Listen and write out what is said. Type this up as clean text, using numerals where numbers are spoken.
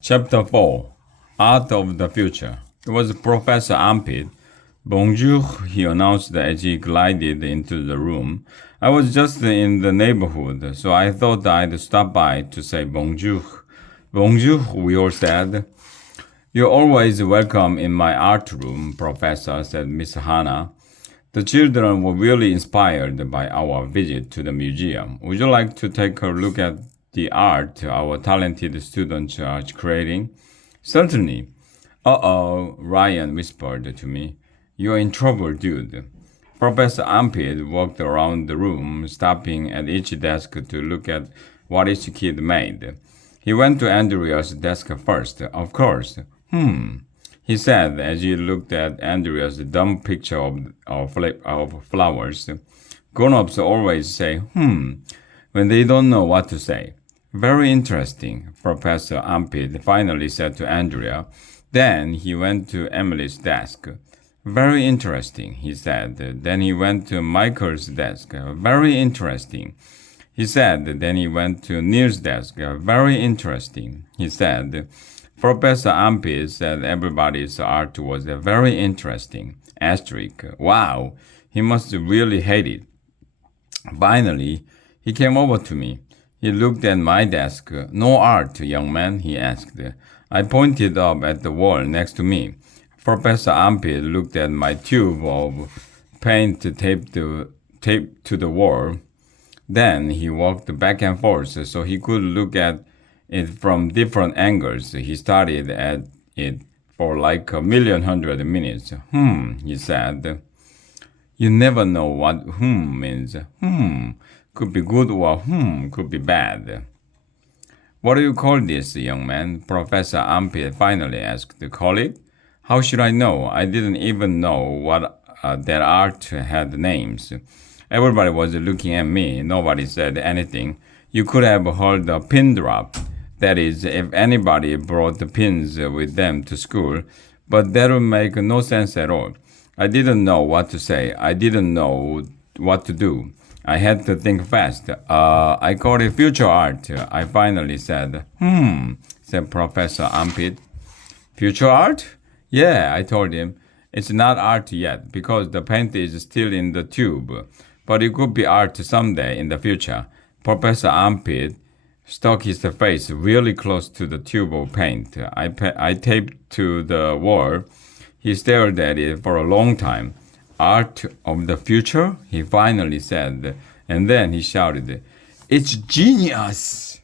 Chapter 4 Art of the Future. It was Professor Ampit. Bonjour, he announced as he glided into the room. I was just in the neighborhood, so I thought I'd stop by to say bonjour. Bonjour, we all said. You're always welcome in my art room, Professor, said Miss Hannah. The children were really inspired by our visit to the museum. Would you like to take a look at the art our talented students are creating? Certainly. Uh-oh, Ryan whispered to me. You're in trouble, dude. Professor Ampid walked around the room, stopping at each desk to look at what each kid made. He went to Andrea's desk first, of course. He said as he looked at Andrea's dumb picture of flowers. Grown-ups always say, when they don't know what to say. Very interesting, Professor Ampid finally said to Andrea. Then he went to Emily's desk. Very interesting, he said. Then he went to Michael's desk. Very interesting, he said. Then he went to Neil's desk. Very interesting, he said. Professor Ampid said everybody's art was very interesting. Asterisk. Wow, he must really hate it. Finally, he came over to me. He looked at my desk. No art, young man, he asked. I pointed up at the wall next to me. Professor Ampid looked at my tube of paint taped to the wall. Then he walked back and forth so he could look at it from different angles. He stared at it for like 1,100,000 minutes. He said. You never know what means. Could be good or could be bad. What do you call this, young man? Professor Ampid finally asked. Call it? How should I know? I didn't even know what that art had names. Everybody was looking at me. Nobody said anything. You could have heard a pin drop. That is, if anybody brought the pins with them to school. But that would make no sense at all. I didn't know what to say. I didn't know what to do. I had to think fast. I call it future art, I finally said. Said Professor Ampid. Future art? Yeah, I told him. It's not art yet because the paint is still in the tube. But it could be art someday in the future. Professor Ampid stuck his face really close to the tube of paint I taped to the wall. He stared at it for a long time. Art of the future? He finally said, and then he shouted, It's genius!